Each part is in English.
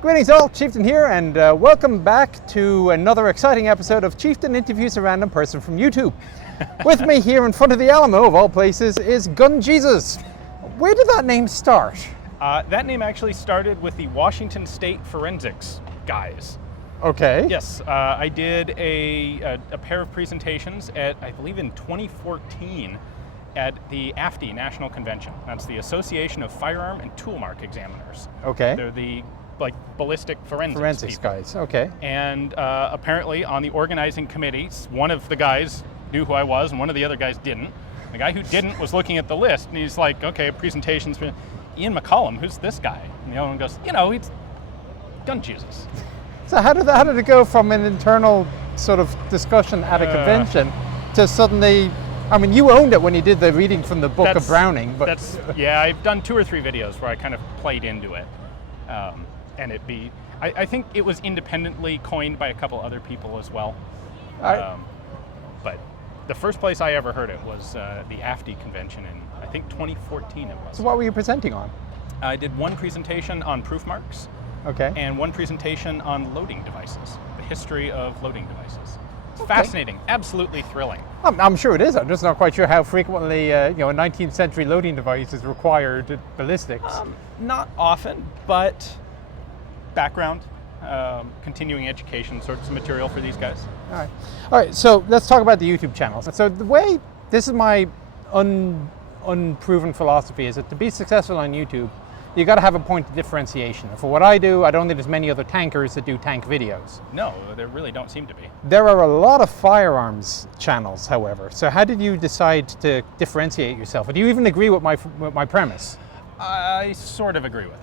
Greetings all, Chieftain here, and welcome back to another exciting episode of Chieftain Interviews a Random Person from YouTube. With me here in front of the Alamo, of all places, is Gun Jesus. Where did that name start? That name actually started with the Washington State forensics guys. Okay. Yes, I did a pair of presentations at, I believe in 2014, at the AFTI National Convention. That's the Association of Firearm and Toolmark Examiners. Okay. They're the ballistic forensics people. Guys, okay. And apparently on the organizing committee, one of the guys knew who I was and one of the other guys didn't. The guy who didn't was looking at the list and he's like, okay, presentations for Ian McCollum, who's this guy? And the other one goes, he's Gun Jesus. So how did it go from an internal sort of discussion at a convention to suddenly, I mean, you owned it when you did the reading from the book of Browning. But yeah, I've done 2 or 3 videos where I kind of played into it. I think it was independently coined by a couple other people as well. But the first place I ever heard it was the AFTI convention in, I think 2014 it was. So what were you presenting on? I did one presentation on proof marks. Okay. And one presentation on loading devices, the history of loading devices. It's fascinating, absolutely thrilling. I'm sure it is. I'm just not quite sure how frequently a 19th century loading device is required at ballistics. Not often, but background, continuing education sorts of material for these guys. All right. So let's talk about the YouTube channel. So this is my unproven philosophy, is that to be successful on YouTube, you got to have a point of differentiation. For what I do, I don't think there's many other tankers that do tank videos. No, there really don't seem to be. There are a lot of firearms channels, however. So how did you decide to differentiate yourself? Do you even agree with my premise? I sort of agree with it.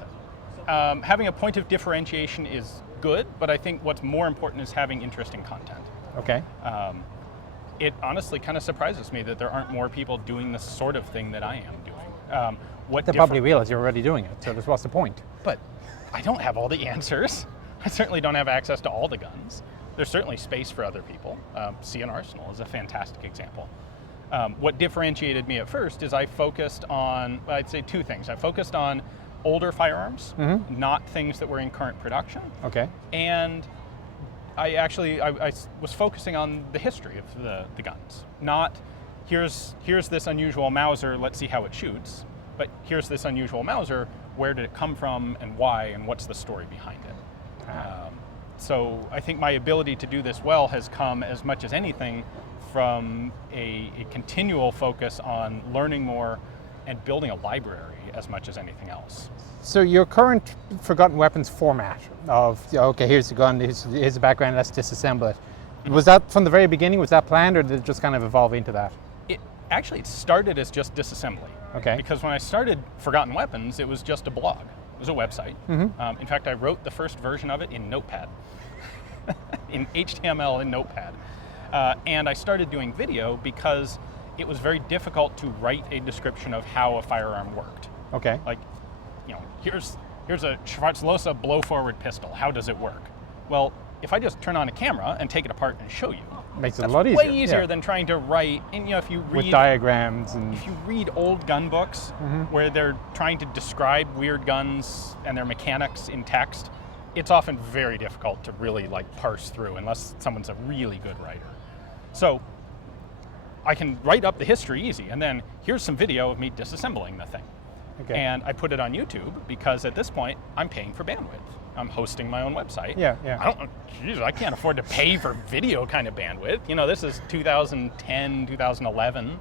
Having a point of differentiation is good, but I think what's more important is having interesting content. Okay. It honestly kind of surprises me that there aren't more people doing the sort of thing that I am doing. They probably realize you're already doing it, so what's the point? But I don't have all the answers. I certainly don't have access to all the guns. There's certainly space for other people. See an Arsenal is a fantastic example. What differentiated me at first is I focused on, I'd say 2 things. I focused on older firearms, not things that were in current production. Okay. And I was focusing on the history of the guns. Not, here's this unusual Mauser, let's see how it shoots. But here's this unusual Mauser, where did it come from and why, and what's the story behind it? So I think my ability to do this well has come as much as anything from a continual focus on learning more and building a library as much as anything else. So your current Forgotten Weapons format of, okay, here's the gun, here's the background, let's disassemble it. Was that from the very beginning, was that planned, or did it just kind of evolve into that? It started as just disassembly. Okay. Because when I started Forgotten Weapons, it was just a blog. It was a website. In fact, I wrote the first version of it in Notepad, in HTML in Notepad. And I started doing video because it was very difficult to write a description of how a firearm worked. Okay. Like, here's a Schwarzlose blow-forward pistol. How does it work? Well, if I just turn on a camera and take it apart and show you, makes it a lot easier. Way easier than trying to write. And if you read with diagrams and if you read old gun books where they're trying to describe weird guns and their mechanics in text, it's often very difficult to really parse through unless someone's a really good writer. So I can write up the history easy, and then here's some video of me disassembling the thing. Okay. And I put it on YouTube because at this point I'm paying for bandwidth. I'm hosting my own website. Yeah. I can't afford to pay for video kind of bandwidth. This is 2010, 2011.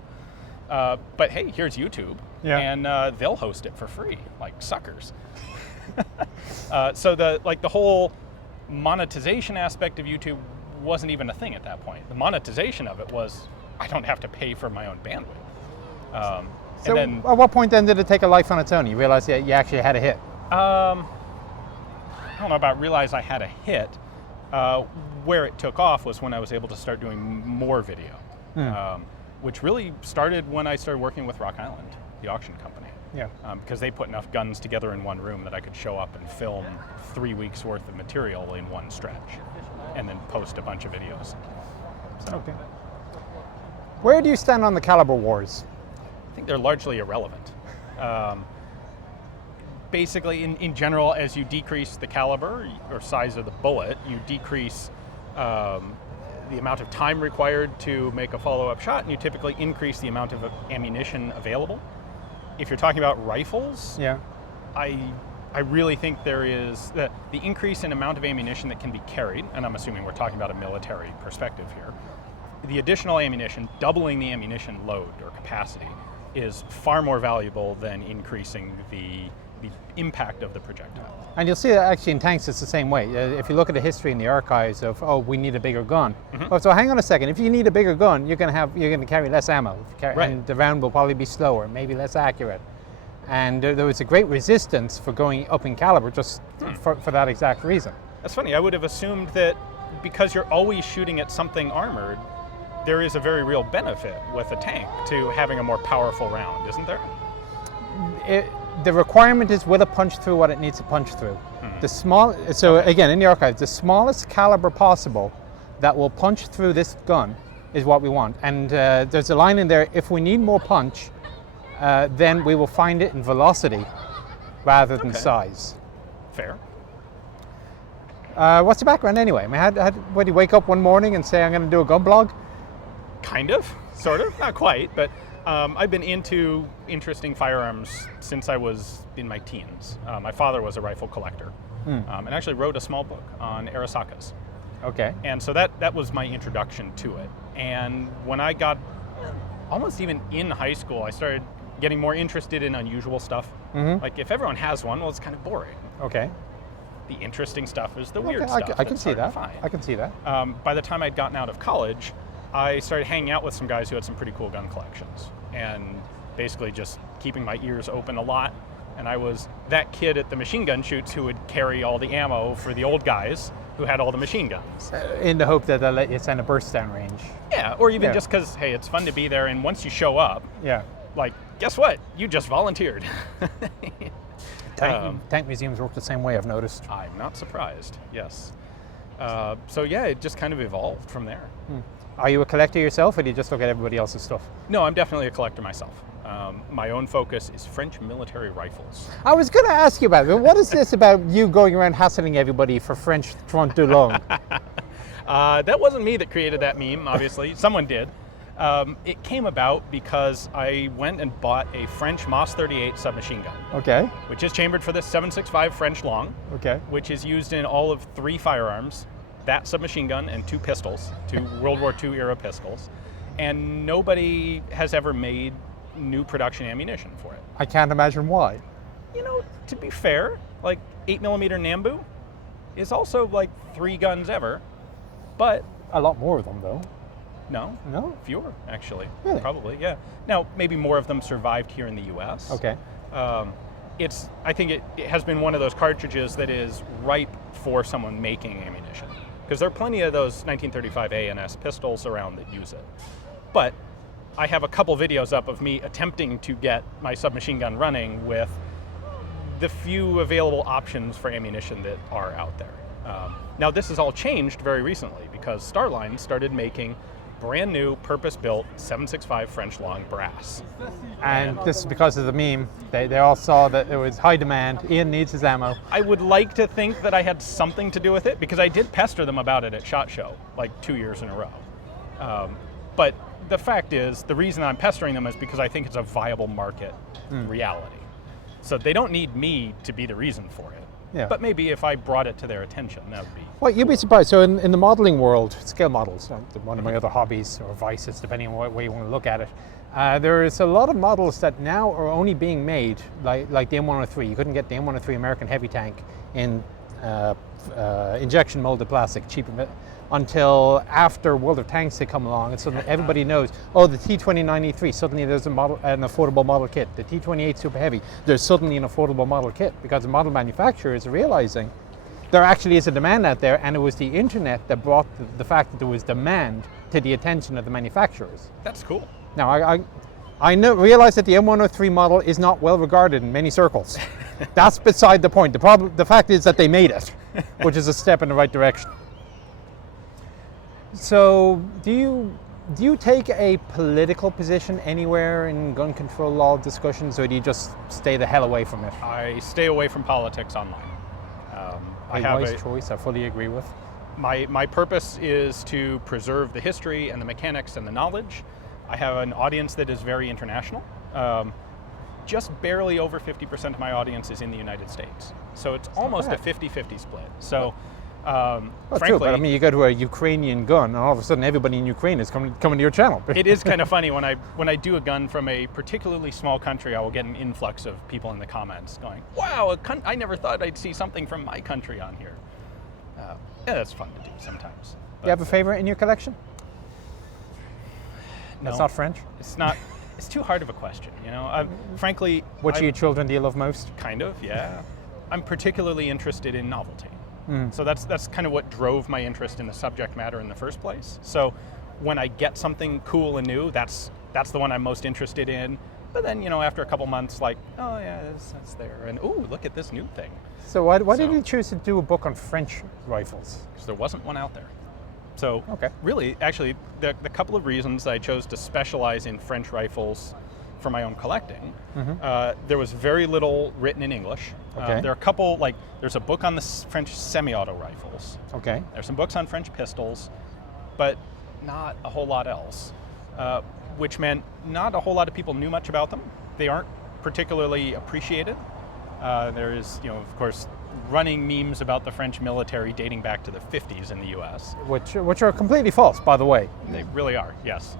But hey, here's YouTube, and they'll host it for free, like suckers. So the whole monetization aspect of YouTube wasn't even a thing at that point. The monetization of it was I don't have to pay for my own bandwidth. So at what point then did it take a life on its own? You realized that you actually had a hit? I don't know about realize I had a hit. Where it took off was when I was able to start doing more video, which really started when I started working with Rock Island, the auction company. Yeah. Because they put enough guns together in one room that I could show up and film 3 weeks worth of material in one stretch, and then post a bunch of videos. So. Okay. Where do you stand on the caliber wars? I think they're largely irrelevant. basically, in general, as you decrease the caliber or size of the bullet, you decrease the amount of time required to make a follow-up shot, and you typically increase the amount of ammunition available. If you're talking about rifles, Yeah. I really think there is the increase in amount of ammunition that can be carried, and I'm assuming we're talking about a military perspective here. The additional ammunition, doubling the ammunition load or capacity, is far more valuable than increasing the impact of the projectile. And you'll see that actually in tanks it's the same way. If you look at the history in the archives of, oh, we need a bigger gun. Oh, so hang on a second. If you need a bigger gun, you're going to carry less ammo, Right. and the round will probably be slower, maybe less accurate. And there was a great resistance for going up in caliber just for that exact reason. That's funny. I would have assumed that because you're always shooting at something armored, there is a very real benefit with a tank to having a more powerful round, isn't there? The requirement is will it punch through what it needs to punch through. So again, in the archives, the smallest caliber possible that will punch through this gun is what we want. And there's a line in there, if we need more punch, then we will find it in velocity rather than size. Fair. What's your background anyway? I mean, what do you wake up one morning and say, I'm going to do a gun blog? Kind of, sort of, not quite, but I've been into interesting firearms since I was in my teens. My father was a rifle collector and actually wrote a small book on Arasakas. Okay. And so that was my introduction to it. And when I got almost even in high school, I started getting more interested in unusual stuff. Like if everyone has one, well, it's kind of boring. Okay. The interesting stuff is the weird stuff. I can see that. Find. I can see that. By the time I'd gotten out of college, I started hanging out with some guys who had some pretty cool gun collections and basically just keeping my ears open a lot. And I was that kid at the machine gun shoots who would carry all the ammo for the old guys who had all the machine guns. In the hope that they'll let you send a burst down range. Yeah, or even just because, hey, it's fun to be there, and once you show up, like, guess what? You just volunteered. Tank museums work the same way, I've noticed. I'm not surprised, yes. So yeah, it just kind of evolved from there. Are you a collector yourself, or do you just look at everybody else's stuff? No, I'm definitely a collector myself. My own focus is French military rifles. I was going to ask you about it. What is this about you going around hassling everybody for French Trente de Long? That wasn't me that created that meme, obviously. Someone did. It came about because I went and bought a French Moss 38 submachine gun. Okay. Which is chambered for the 7.65 French long. Okay. Which is used in all of 3 firearms, that submachine gun and 2 pistols, 2 World War II era pistols. And nobody has ever made new production ammunition for it. I can't imagine why. You know, to be fair, like 8mm Nambu is also like 3 guns ever, but... A lot more of them, though. No? No? Fewer, actually. Really? Probably, yeah. Now, maybe more of them survived here in the U.S. Okay. I think it has been one of those cartridges that is ripe for someone making ammunition. Because there are plenty of those 1935 A&S pistols around that use it. But I have a couple videos up of me attempting to get my submachine gun running with the few available options for ammunition that are out there. Now this has all changed very recently because Starline started making brand new purpose-built 7.65 French long brass. And this is because of the meme. They all saw that there was high demand. Ian needs his ammo. I would like to think that I had something to do with it because I did pester them about it at SHOT Show like 2 years in a row. But the fact is, the reason I'm pestering them is because I think it's a viable market reality. So they don't need me to be the reason for it. Yeah. But maybe if I brought it to their attention, that would be... Well, you'd be surprised. So in the modeling world, scale models, one of my other hobbies or vices, depending on what way you want to look at it, there is a lot of models that now are only being made, like the M103. You couldn't get the M103 American heavy tank in injection molded plastic, cheap, until after World of Tanks had come along, and suddenly everybody knows, oh, the T29E3, suddenly there's an affordable model kit. The T28 Super Heavy, there's suddenly an affordable model kit, because the model manufacturers are realizing there actually is a demand out there, and it was the internet that brought the fact that there was demand to the attention of the manufacturers. That's cool. Now, I realize that the M103 model is not well regarded in many circles. That's beside the point. The fact is that they made it, which is a step in the right direction. So, do you Do you take a political position anywhere in gun control law discussions, or do you just stay the hell away from it? I stay away from politics online. I have wise choice. I fully agree with. My purpose is to preserve the history and the mechanics and the knowledge. I have an audience that is very international. Just barely over 50% of my audience is in the United States. So it's almost a 50-50 split. So frankly, true, but I mean, you go to a Ukrainian gun, and all of a sudden everybody in Ukraine is coming to your channel. It is kind of funny when I do a gun from a particularly small country, I will get an influx of people in the comments going, "Wow, I never thought I'd see something from my country on here." Yeah, that's fun to do sometimes. Do you have a favorite in your collection? No, That's not French? It's not. It's too hard of a question, you know. Frankly, Which of your children do you love most? Kind of, yeah. I'm particularly interested in novelty. So that's kind of what drove my interest in the subject matter in the first place. So when I get something cool and new, that's the one I'm most interested in. But then, you know, after a couple months, like, oh yeah, that's there, and ooh, look at this new thing. So why did you choose to do a book on French rifles? Because there wasn't one out there. So okay. Really, actually, the couple of reasons I chose to specialize in French rifles for my own collecting, there was very little written in English. Okay. There are a couple, like, there's a book on the French semi-auto rifles. Okay. There's some books on French pistols, but not a whole lot else, which meant not a whole lot of people knew much about them. They aren't particularly appreciated. There is, you know, of course, running memes about the French military dating back to the 50s in the U.S. Which are completely false, by the way. They really are, yes.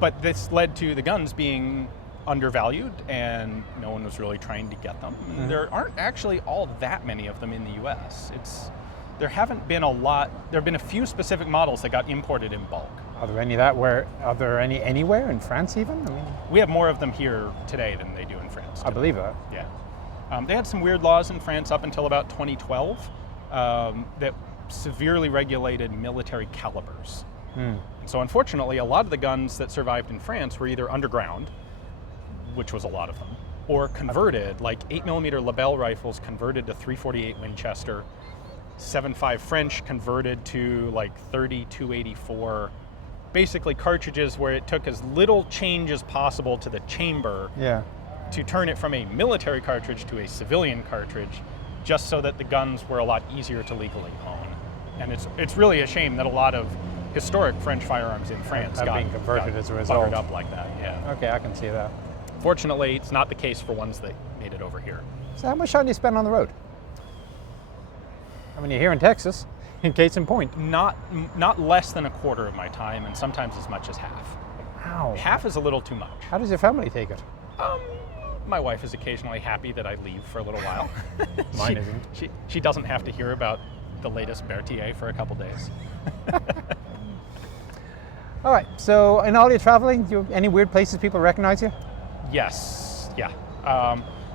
But this led to the guns being undervalued, and no one was really trying to get them. And there aren't actually all that many of them in the U.S. There haven't been a lot. There have been a few specific models that got imported in bulk. Are there any are there any anywhere in France even? I mean, we have more of them here today than they do in France. I believe that. Yeah. They had some weird laws in France up until about 2012 that severely regulated military calibers. And so unfortunately, a lot of the guns that survived in France were either underground, which was a lot of them, or converted, like 8mm Lebel rifles converted to 348 Winchester, 7.5 French converted to like 30-284, basically cartridges where it took as little change as possible to the chamber to turn it from a military cartridge to a civilian cartridge, just so that the guns were a lot easier to legally own. And it's really a shame that a lot of historic French firearms in France got being converted as a result. Fired up like that. Yeah. Okay, I can see that. Fortunately, it's not the case for ones that made it over here. So how much time do you spend on the road? I mean, you're here in Texas, in case in point. Not less than a quarter of my time, and sometimes as much as half. Wow. Half is a little too much. How does your family take it? My wife is occasionally happy that I leave for a little while. Mine isn't. She doesn't have to hear about the latest Berthier for a couple days. All right, so in all your traveling, any weird places people recognize you? Yes, yeah.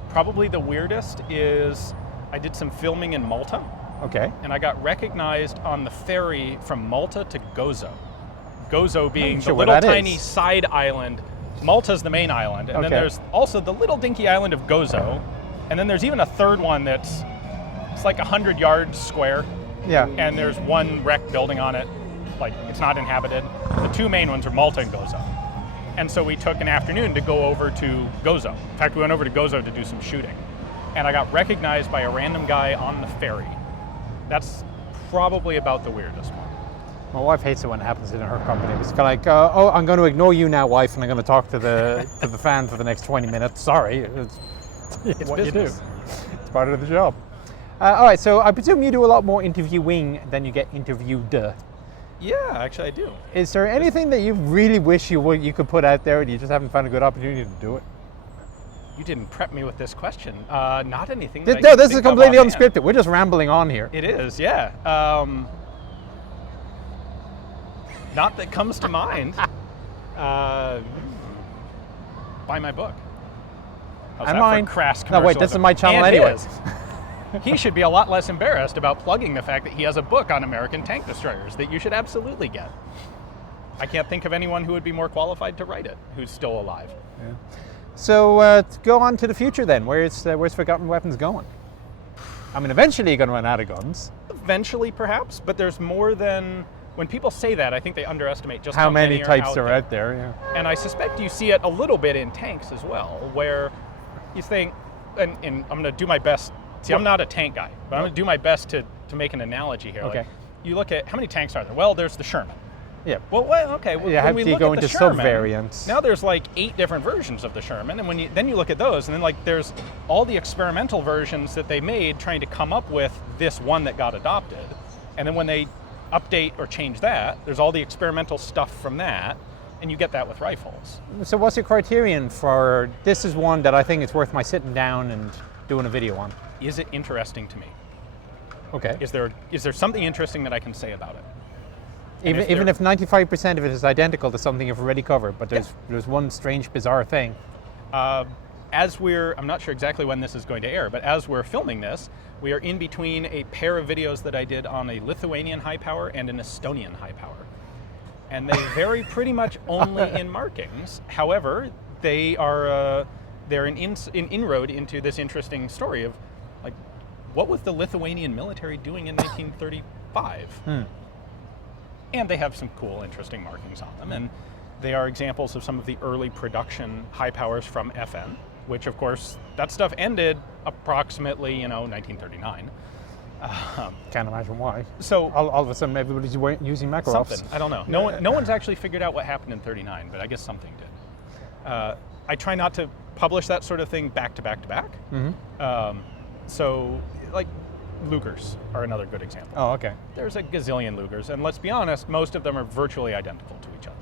Probably the weirdest is I did some filming in Malta. Okay. And I got recognized on the ferry from Malta to Gozo. Gozo being the little tiny side island. Malta's the main island, and then there's also the little dinky island of Gozo, and then there's even a third one it's like 100 yards square. Yeah. And there's one wrecked building on it, like it's not inhabited. The two main ones are Malta and Gozo. And so we took an afternoon to go over to Gozo. In fact, we went over to Gozo to do some shooting. And I got recognized by a random guy on the ferry. That's probably about the weirdest one. My wife hates it when it happens in her company. It's kind of like, oh, I'm going to ignore you now, wife, and I'm going to talk to the fan for the next 20 minutes. Sorry, it's what business. You do. It's part of the job. All right, so I presume you do a lot more interviewing than you get interviewed. Yeah, actually I do. Is there anything that you really wish you could put out there and you just haven't found a good opportunity to do it? You didn't prep me with this question. Not anything. No, this is completely unscripted. We're just rambling on here. It is, yeah. Not that comes to mind. Buy my book. And mine. Crass no, wait, this is my channel anyway. He should be a lot less embarrassed about plugging the fact that he has a book on American tank destroyers that you should absolutely get. I can't think of anyone who would be more qualified to write it, who's still alive. Yeah. So to go on to the future then, where's Forgotten Weapons going? I mean, eventually you're going to run out of guns. Eventually, perhaps, but there's more than when people say that, I think they underestimate just how many are types are out there. Yeah. And I suspect you see it a little bit in tanks as well, where you think, and I'm going to do my best. See, I'm not a tank guy, but I'm going to do my best to make an analogy here. Okay. Like, you look at how many tanks are there? Well, there's the Sherman. Yeah. Well, okay. Well, Yeah, when we look go at the into Sherman, sub-variants. now there's like 8 different versions of the Sherman, and when you look at those, and then like there's all the experimental versions that they made trying to come up with this one that got adopted, and then when they update or change that, there's all the experimental stuff from that, and you get that with rifles. So what's your criterion for this is one that I think it's worth my sitting down and doing a video on? Is it interesting to me? Okay. Is there something interesting that I can say about it? Even if 95% of it is identical to something you've already covered, but there's one strange, bizarre thing. I'm not sure exactly when this is going to air, but as we're filming this, we are in between a pair of videos that I did on a Lithuanian high power and an Estonian high power. And they vary pretty much only in markings. However, they're an inroad into this interesting story of, like, what was the Lithuanian military doing in 1935? And they have some cool, interesting markings on them. And they are examples of some of the early production high powers from FN, which, of course, that stuff ended approximately, 1939. Can't imagine why. So all of a sudden, everybody's using McCollums. Something. I don't know. No one's actually figured out what happened in 39, but I guess something did. I try not to publish that sort of thing back to back to back. So, like, Lugers are another good example. Oh, okay. There's a gazillion Lugers, and let's be honest, most of them are virtually identical to each other.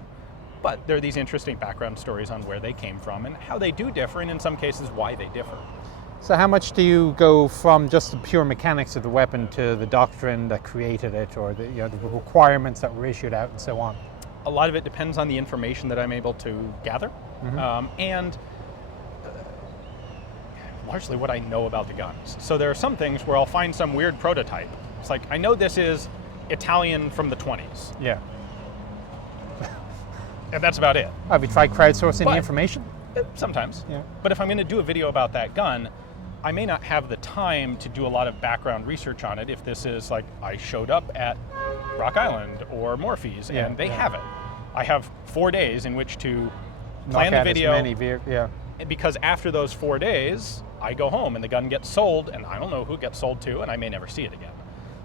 But there are these interesting background stories on where they came from and how they do differ, and in some cases, why they differ. So how much do you go from just the pure mechanics of the weapon to the doctrine that created it, or the requirements that were issued out and so on? A lot of it depends on the information that I'm able to gather, and largely what I know about the guns. So there are some things where I'll find some weird prototype. It's like, I know this is Italian from the 20s. Yeah. And that's about it. Have you tried crowdsourcing the information? Sometimes. Yeah. But if I'm going to do a video about that gun, I may not have the time to do a lot of background research on it if this is like, I showed up at Rock Island or Morphe's and they have it. I have 4 days in which to plan the video. Because after those 4 days, I go home and the gun gets sold, and I don't know who it gets sold to, and I may never see it again.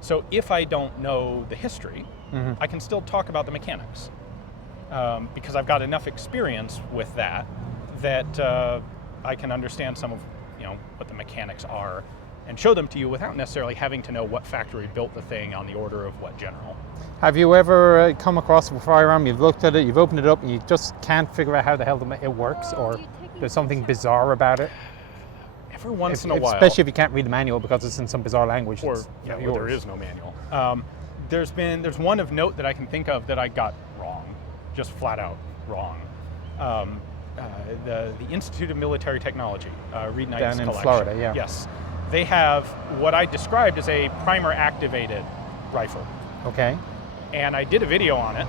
So if I don't know the history, I can still talk about the mechanics. Because I've got enough experience with that I can understand some of what the mechanics are and show them to you without necessarily having to know what factory built the thing on the order of what general. Have you ever come across a firearm, you've looked at it, you've opened it up, and you just can't figure out how the hell it works, or there's something bizarre about it? Every once in a while. Especially if you can't read the manual because it's in some bizarre language. Or there is no manual. There's one of note that I can think of that I got wrong, just flat out wrong. The Institute of Military Technology, Reed Knight's down in collection. Florida, yeah. Yes. They have what I described as a primer-activated rifle. Okay. And I did a video on it.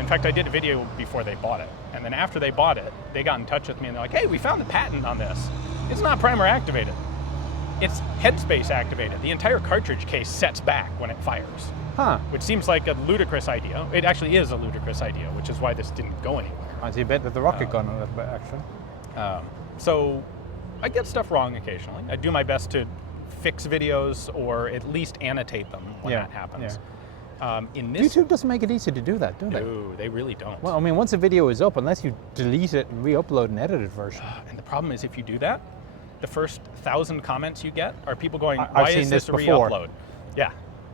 In fact, I did a video before they bought it. And then after they bought it, they got in touch with me and they're like, hey, we found the patent on this. It's not primer-activated. It's headspace activated. The entire cartridge case sets back when it fires. Which seems like a ludicrous idea. It actually is a ludicrous idea, which is why this didn't go anywhere. I see a bit of the rocket gun on it, actually. So I get stuff wrong occasionally. I do my best to fix videos or at least annotate them when that happens. YouTube doesn't make it easy to do that, do they? No, they really don't. Well, I mean, once a video is up, unless you delete it and re-upload an edited version. And the problem is if you do that, the first 1,000 comments you get are people going, why is this a re-upload? Yeah.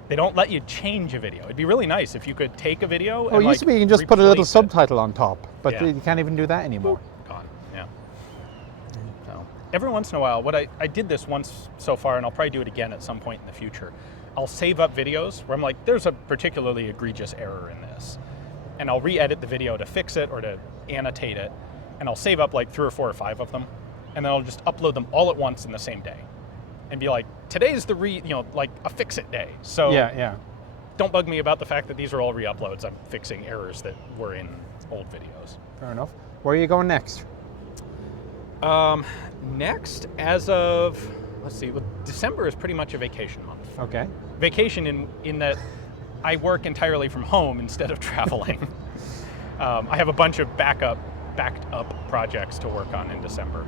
They don't let you change a video. It'd be really nice if you could take a video and it used to be you can just put a little subtitle on top, but you can't even do that anymore. Gone, yeah. So every once in a while, I did this once so far, and I'll probably do it again at some point in the future. I'll save up videos where I'm like, there's a particularly egregious error in this. And I'll re-edit the video to fix it or to annotate it, and I'll save up like 3 or 4 or 5 of them, and then I'll just upload them all at once in the same day. And be like, today's the like a fix-it day. So don't bug me about the fact that these are all re-uploads. I'm fixing errors that were in old videos. Fair enough. Where are you going next? Next, as of, let's see, December is pretty much a vacation month. Okay. Vacation in that I work entirely from home instead of traveling. I have a bunch of backed up projects to work on in December.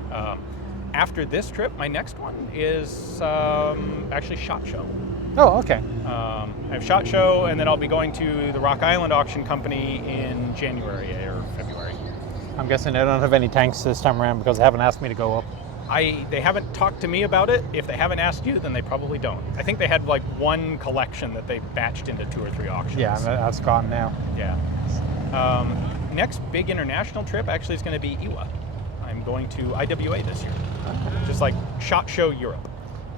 After this trip, my next one is actually SHOT Show. Oh, okay. I have SHOT Show, and then I'll be going to the Rock Island Auction Company in January or February. I'm guessing they don't have any tanks this time around because they haven't asked me to go up. They haven't talked to me about it. If they haven't asked you, then they probably don't. I think they had like one collection that they batched into 2 or 3 auctions. Yeah, that's gone now. Yeah. Next big international trip actually is going to be IWA. I'm going to IWA this year. Just like SHOT Show Europe.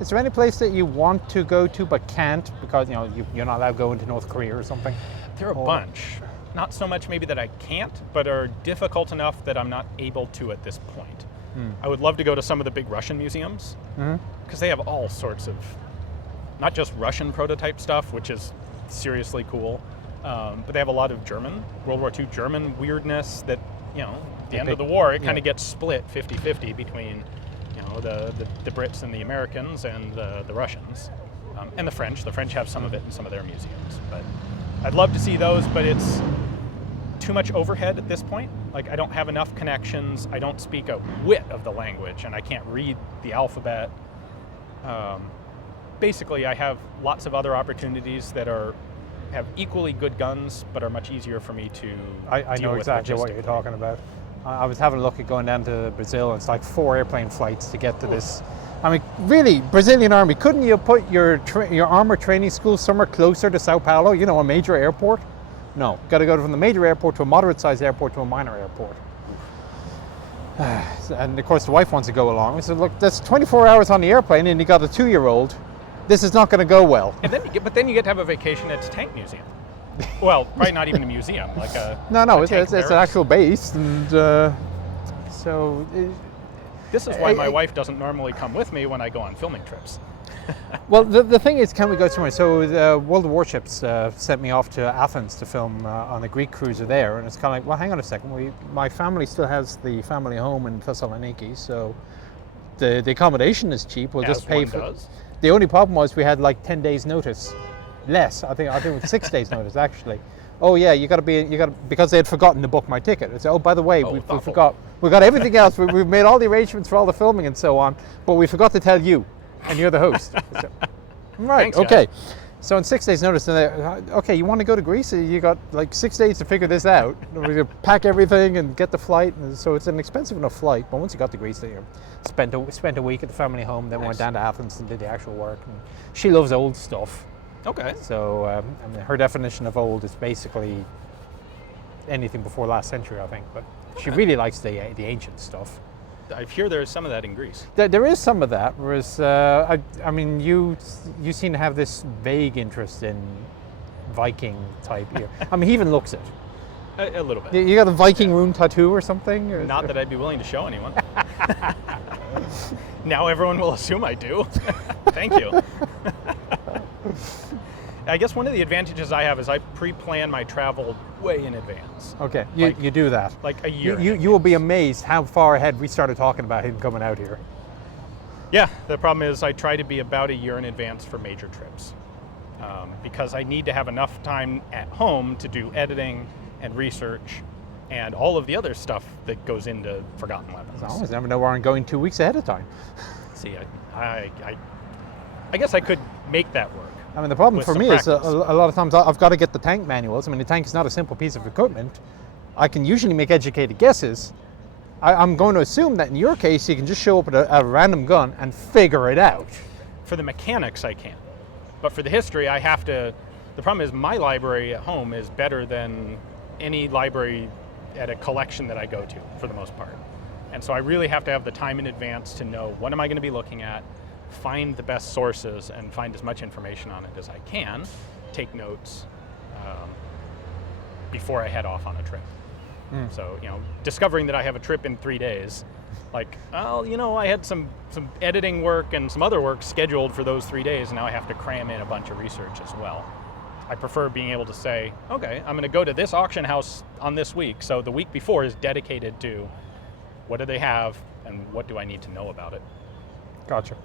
Is there any place that you want to go to but can't because you're not allowed to go into North Korea or something? There are a bunch. Not so much maybe that I can't, but are difficult enough that I'm not able to at this point. I would love to go to some of the big Russian museums because they have all sorts of, not just Russian prototype stuff, which is seriously cool, but they have a lot of German, World War II German weirdness that, at the end of the war, it kind of gets split 50-50 between the Brits and the Americans and the Russians and the French. The French have some of it in some of their museums. But I'd love to see those, but it's too much overhead at this point. Like, I don't have enough connections. I don't speak a whit of the language, and I can't read the alphabet. Basically, I have lots of other opportunities that have equally good guns, but are much easier for me to I deal know with exactly what you're talking about. I was having a look at going down to Brazil. It's like 4 airplane flights to get to this. I mean, really, Brazilian Army, couldn't you put your armor training school somewhere closer to Sao Paulo, a major airport? No, got to go from the major airport to a moderate-sized airport to a minor airport. And of course the wife wants to go along. We said, look, that's 24 hours on the airplane and you got a 2-year-old. This is not going to go well. And then you get to have a vacation at a tank museum. Well, probably not even a museum, like a No, it's an actual base, and so. This is why my wife doesn't normally come with me when I go on filming trips. Well, the thing is, can we go somewhere? So the World of Warships sent me off to Athens to film on the Greek cruiser there, and it's kind of like, well, hang on a second. My family still has the family home in Thessaloniki, so the accommodation is cheap. We'll just pay for it. The only problem was we had like 10 days notice. Less, I think it was 6 days notice actually. Oh yeah, you got to because they had forgotten to book my ticket. It's by the way, we got everything else. We've made all the arrangements for all the filming and so on, but we forgot to tell you, and you're the host. So, right? Thanks, okay. guys. So in 6 days notice, okay, you want to go to Greece? You got like 6 days to figure this out. We pack everything and get the flight, and so it's an expensive enough flight. But once you got to Greece, you spent a week at the family home, then went down to Athens and did the actual work. And she loves old stuff. Okay. So her definition of old is basically anything before last century, I think. But she really likes the ancient stuff. I hear there's some of that in Greece. There is some of that. Whereas, I mean, you seem to have this vague interest in Viking type. I mean, he even looks it. A little bit. You got a Viking rune tattoo or something? Or Not that I'd be willing to show anyone. Now everyone will assume I do. Thank you. I guess one of the advantages I have is I pre-plan my travel way in advance. Okay, you do that. Like a year. You will be amazed how far ahead we started talking about him coming out here. Yeah, the problem is I try to be about a year in advance for major trips because I need to have enough time at home to do editing and research and all of the other stuff that goes into Forgotten Weapons. I always never know where I'm going 2 weeks ahead of time. See, I guess I could make that work. I mean, the problem for me is a lot of times I've got to get the tank manuals. I mean, the tank is not a simple piece of equipment. I can usually make educated guesses. I'm going to assume that in your case, you can just show up with a random gun and figure it out. For the mechanics, I can. But for the history, I have to. The problem is my library at home is better than any library at a collection that I go to, for the most part. And so I really have to have the time in advance to know what am I going to be looking at, find the best sources, and find as much information on it as I can, take notes before I head off on a trip. So, discovering that I have a trip in 3 days, like, well, I had some editing work and some other work scheduled for those 3 days, and now I have to cram in a bunch of research as well. I prefer being able to say, okay, I'm going to go to this auction house on this week, so the week before is dedicated to what do they have and what do I need to know about it. Gotcha.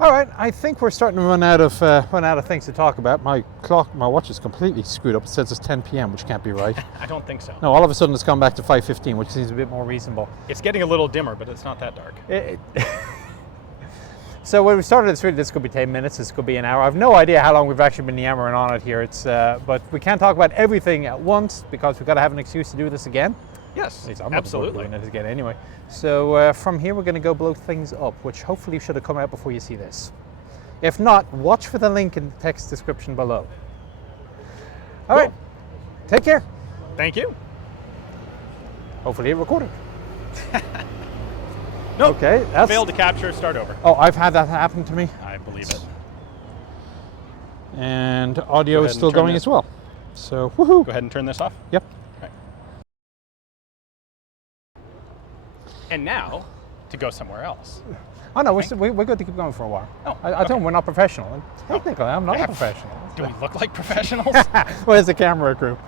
All right, I think we're starting to run out of things to talk about. My watch is completely screwed up. It says it's 10 p.m., which can't be right. I don't think so. No, all of a sudden it's gone back to 5:15, which seems a bit more reasonable. It's getting a little dimmer, but it's not that dark. So when we started this video, this could be 10 minutes, this could be an hour. I have no idea how long we've actually been yammering on it here. But we can't talk about everything at once because we've got to have an excuse to do this again. Yes, At least I'm absolutely. doing it again anyway. So from here, we're going to go blow things up, which hopefully should have come out before you see this. If not, watch for the link in the text description below. All right, take care. Thank you. Hopefully it recorded. Nope. Okay, that's... Failed to capture, start over. Oh, I've had that happen to me. I believe it. And audio is and still turn going this- as well. So, woohoo. Go ahead and turn this off. Yep. Okay. And now, to go somewhere else. Oh no, we're good to keep going for a while. Oh, I okay. don't. We're not professional. Technically, I'm not a professional. Do we look like professionals? Where's the camera crew?